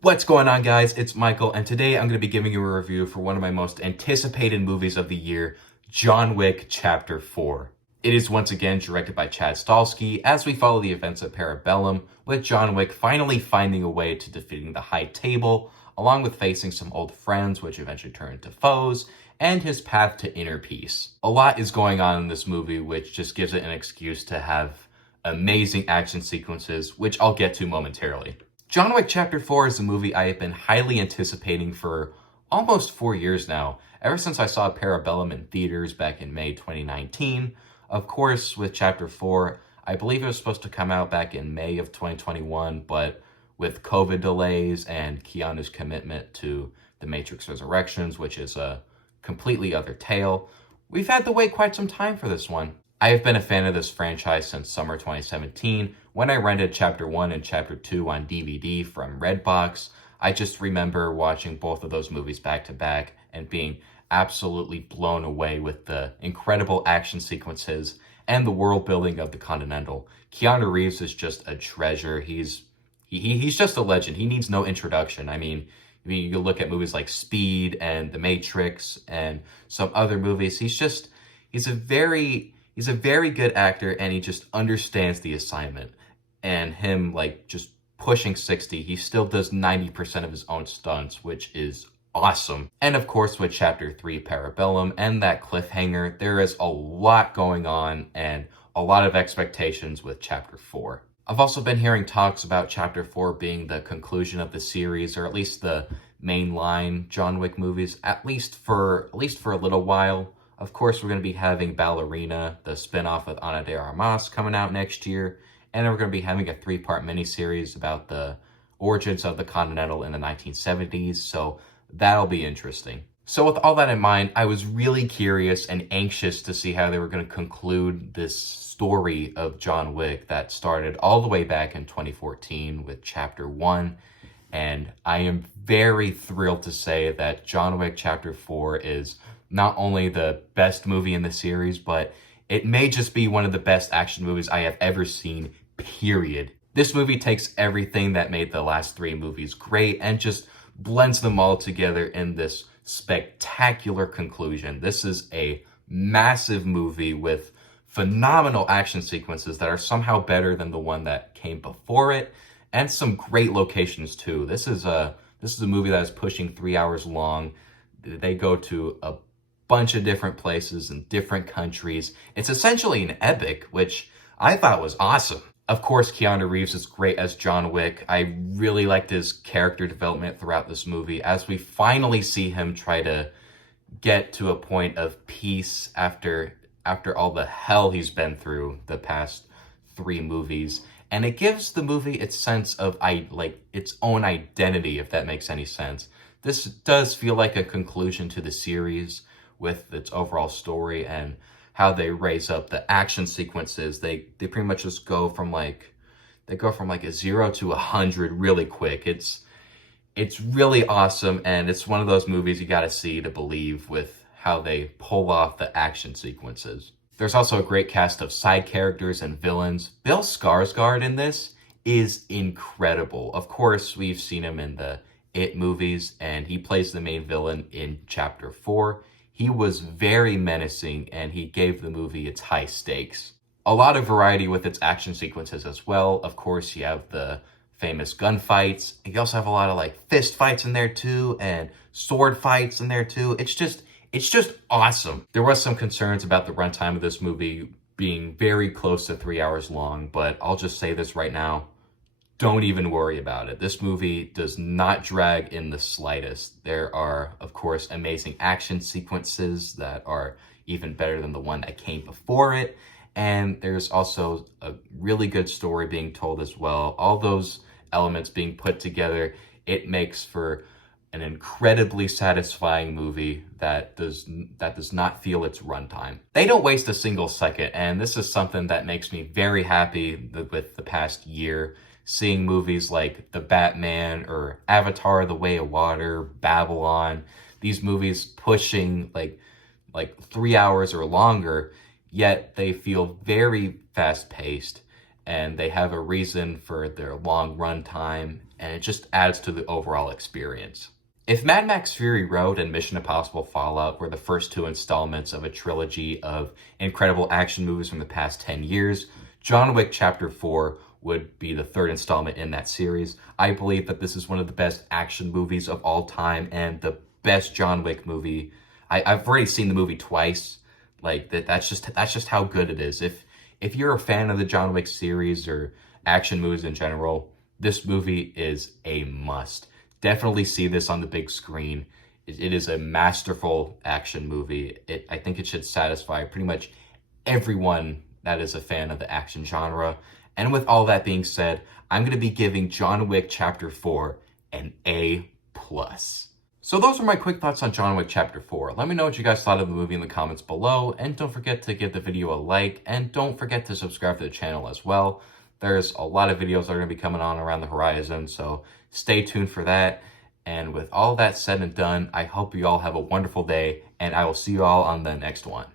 What's going on, guys? It's Michael, and today I'm going to be giving you a review for one of my most anticipated movies of the year, John Wick Chapter 4. It is once again directed by Chad Stahelski as we follow the events of Parabellum, with John Wick finally finding a way to defeating the High Table, along with facing some old friends which eventually turn into foes, and his path to inner peace. A lot is going on in this movie, which just gives it an excuse to have amazing action sequences, which I'll get to momentarily. John Wick Chapter 4 is a movie I have been highly anticipating for almost 4 years now, ever since I saw Parabellum in theaters back in May 2019. Of course, with Chapter 4, I believe it was supposed to come out back in May of 2021, but with COVID delays and Keanu's commitment to The Matrix Resurrections, which is a completely other tale, we've had to wait quite some time for this one. I have been a fan of this franchise since summer 2017, when I rented Chapter 1 and Chapter 2 on DVD from Redbox. I just remember watching both of those movies back to back and being absolutely blown away with the incredible action sequences and the world building of the Continental. Keanu Reeves is just a treasure. He's just a legend. He needs no introduction. I mean, you look at movies like Speed and The Matrix and some other movies. He's a very good actor, and he just understands the assignment. And him, just pushing 60, he still does 90% of his own stunts, which is awesome. And of course, with Chapter 3 Parabellum and that cliffhanger, there is a lot going on and a lot of expectations with Chapter 4. I've also been hearing talks about Chapter 4 being the conclusion of the series, or at least the mainline John Wick movies, at least for a little while. Of course, we're going to be having Ballerina, the spin-off with Ana de Armas, coming out next year. And then we're going to be having a 3-part miniseries about the origins of the Continental in the 1970s. So that'll be interesting. So with all that in mind, I was really curious and anxious to see how they were going to conclude this story of John Wick that started all the way back in 2014 with Chapter 1. And I am very thrilled to say that John Wick Chapter 4 is not only the best movie in the series, but it may just be one of the best action movies I have ever seen, period. This movie takes everything that made the last 3 movies great and just blends them all together in this spectacular conclusion. This is a massive movie with phenomenal action sequences that are somehow better than the one that came before it, and some great locations too. This is a movie that is pushing 3 hours long. They go to a bunch of different places in different countries. It's essentially an epic, which I thought was awesome. Of course, Keanu Reeves is great as John Wick. I really liked his character development throughout this movie as we finally see him try to get to a point of peace after all the hell he's been through the past 3 movies. And it gives the movie its sense of its own identity, if that makes any sense. This does feel like a conclusion to the series with its overall story and how they raise up the action sequences. They pretty much just go from a 0 to 100 really quick. It's really awesome, and it's one of those movies you gotta see to believe with how they pull off the action sequences. There's also a great cast of side characters and villains. Bill Skarsgård in this is incredible. Of course, we've seen him in the It movies, and he plays the main villain in Chapter 4. He was very menacing, and he gave the movie its high stakes. A lot of variety with its action sequences as well. Of course, you have the famous gunfights. You also have a lot of fist fights in there too, and sword fights in there too. It's just awesome. There was some concerns about the runtime of this movie being very close to 3 hours long, but I'll just say this right now. Don't even worry about it. This movie does not drag in the slightest. There are, of course, amazing action sequences that are even better than the one that came before it. And there's also a really good story being told as well. All those elements being put together, it makes for an incredibly satisfying movie that does not feel its runtime. They don't waste a single second, and this is something that makes me very happy with the past year. Seeing movies like The Batman or Avatar: The Way of Water, Babylon, these movies pushing like 3 hours or longer, yet they feel very fast-paced, and they have a reason for their long run time, and it just adds to the overall experience. If Mad Max Fury Road and Mission Impossible Fallout were the first two installments of a trilogy of incredible action movies from the past 10 years, John Wick Chapter 4 would be the third installment in that series. I believe that this is one of the best action movies of all time and the best John Wick movie. I've already seen the movie twice. Like that's just how good it is. If you're a fan of the John Wick series or action movies in general, this movie is a must. Definitely see this on the big screen. It is a masterful action movie. I think it should satisfy pretty much everyone that is a fan of the action genre. And with all that being said, I'm going to be giving John Wick Chapter 4 an A+. So those are my quick thoughts on John Wick Chapter 4. Let me know what you guys thought of the movie in the comments below, and don't forget to give the video a like, and don't forget to subscribe to the channel as well. There's a lot of videos that are going to be coming on around the horizon, so stay tuned for that. And with all that said and done, I hope you all have a wonderful day, and I will see you all on the next one.